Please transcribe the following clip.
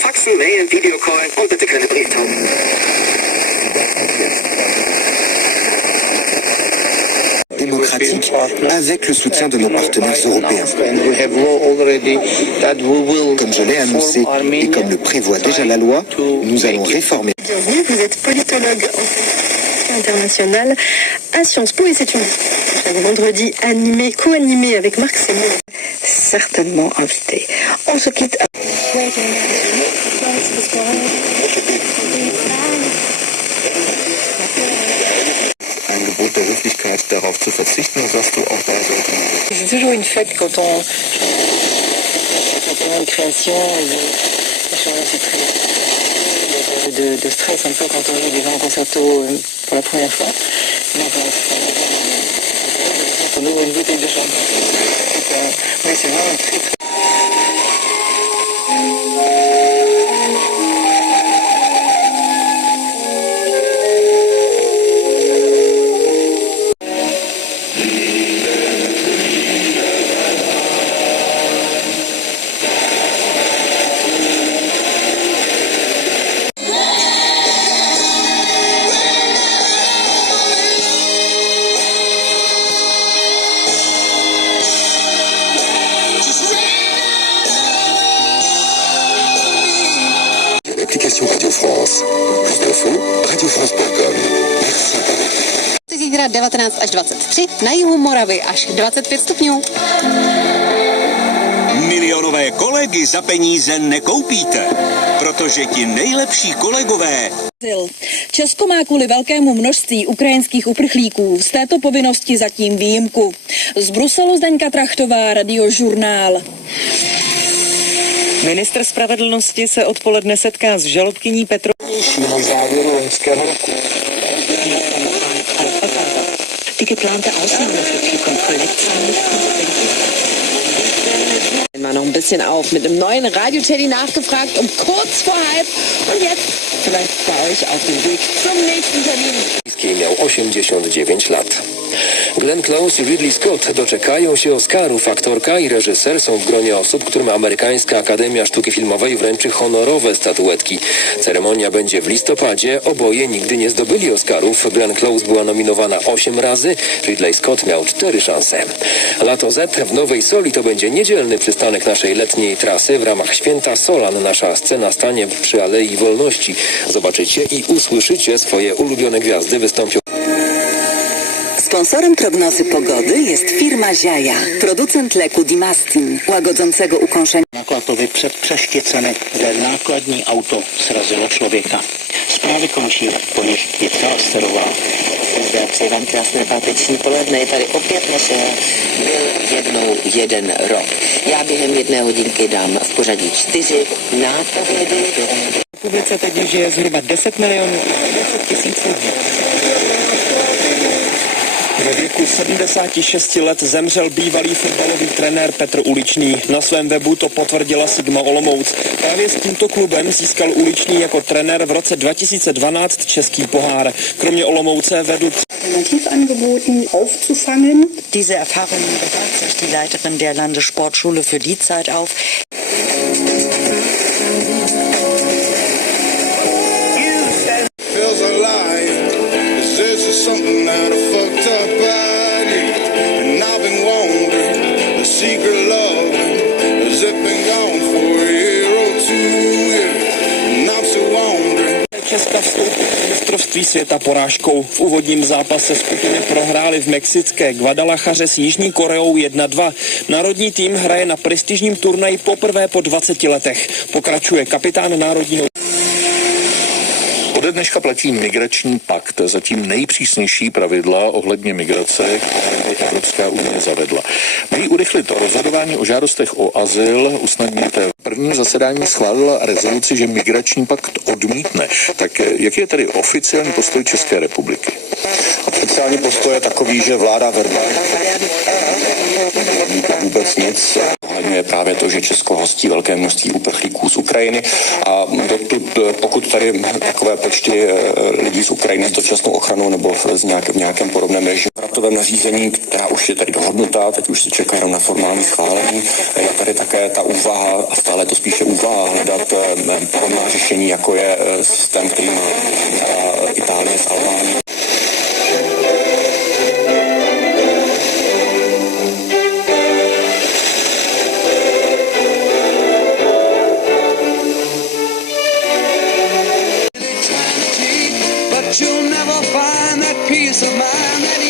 Faxen, Mailen, Videocall und bitte keine Brieftauben. Démocratique avec le soutien de nos partenaires européens. Comme je l'ai annoncé et comme le prévoit déjà la loi, nous allons réformer. Bienvenue, vous êtes politologue international à Sciences Po et c'est une vendredi co-animé avec Marc Sémon. Certainement invité. On se quitte. Angebot der Höflichkeit darauf zu verzichten, sagst du auch da sollte man. C'est toujours une fête quand on une création de stress un peu quand on joue des gens en concerto pour la première fois. On ouvre une bouteille de champagne. Oui, c'est vraiment très. Application Radio France. Plus d'infos, radiofrance.com. Merci. Zítra 19 až 23, na jihu Moravy až 25 stupňů. Milionové kolegy za peníze nekoupíte, protože ti nejlepší kolegové. Česko má kvůli velkému množství ukrajinských uprchlíků z této povinnosti zatím výjimku. Z Bruselu Zdeňka Trachtová, Radiožurnál. Ministr spravedlnosti se odpoledne setká s žalobkyní Petrou. Na závěru loňského roku. Die geplante Ausnahme für Tierkontrollletzten. Mal noch ein bisschen auf mit einem neuen Radio-Teddy nachgefragt kurz vor halb und jetzt vielleicht bei euch auf dem Weg zum nächsten Termin. Miał 89 lat. Glenn Close i Ridley Scott doczekają się Oscarów. Aktorka i reżyser są w gronie osób, którym Amerykańska Akademia Sztuki Filmowej wręczy honorowe statuetki. Ceremonia będzie w listopadzie. Oboje nigdy nie zdobyli Oscarów. Glenn Close była nominowana 8 razy. Ridley Scott miał 4 szanse. Lato Z w Nowej Soli to będzie niedzielny przystanek naszej letniej trasy. W ramach Święta Solan nasza scena stanie przy Alei Wolności. Zobaczycie i usłyszycie swoje ulubione gwiazdy. Wystąpią. Sponsorem prognozy pogody jest firma Ziaja, producent leku Dimastin, łagodzącego ukąszenia. Nakladově předpřeštěcené, kde nákladní auto srazilo člověka. Zprávy končí, po nich Jitka Osterová. Zde přeji vám krásné páteční poledne. Je tady opět naše byl jednou jeden rok. Já během 1 hodinky dám v pořadí 4 nápovědy. V republice teď žije zhruba 10 milionů 10 tisíc lidí. Ve věku 76 let zemřel bývalý fotbalový trenér Petr Uličný. Na svém webu to potvrdila Sigma Olomouc. Právě s tímto klubem získal Uličný jako trenér v roce 2012 český pohár. Kromě Olomouce vedl Alternativangeboten aufzufangen. Diese Erfahrungen bewahrt sich die Leiterin der Landessportschule für die Zeit auf. Something out of fucked up body, and I've been wondering the secret love has it been gone for a year or two, yeah, and I'm still wondering. Česka vstoupila do mistrovství světa porážkou. V úvodním zápase skupiny prohráli v mexické Guadalajaře s Jižní Koreou 1-2. Národní tým hraje na prestižním turnaji poprvé po 20 letech. Pokračuje kapitán národního. Ode dneška platí migrační pakt, zatím nejpřísnější pravidla ohledně migrace, které Evropská unie zavedla. Mají urychlit rozhodování o žádostech o azyl, usnadnit. První zasedání schválila rezoluci, že migrační pakt odmítne. Tak jaký je tedy oficiální postoj České republiky? Oficiální postoj je takový, že vláda Verba vůbec nic. Ohledňuje právě to, že Česko hostí velké množství uprchlíků z Ukrajiny a pokud tady takové počty lidí z Ukrajiny s dočasnou ochranou nebo v nějakém podobném režimu návratovém nařízení, která už je tady dohodnutá, teď už se čeká jenom na formální schválení. Je tady také ta úvaha, a stále to spíše úvaha, hledat podobná řešení, jako je systém, který má Itálie s Albánií. You'll never find that peace of mind that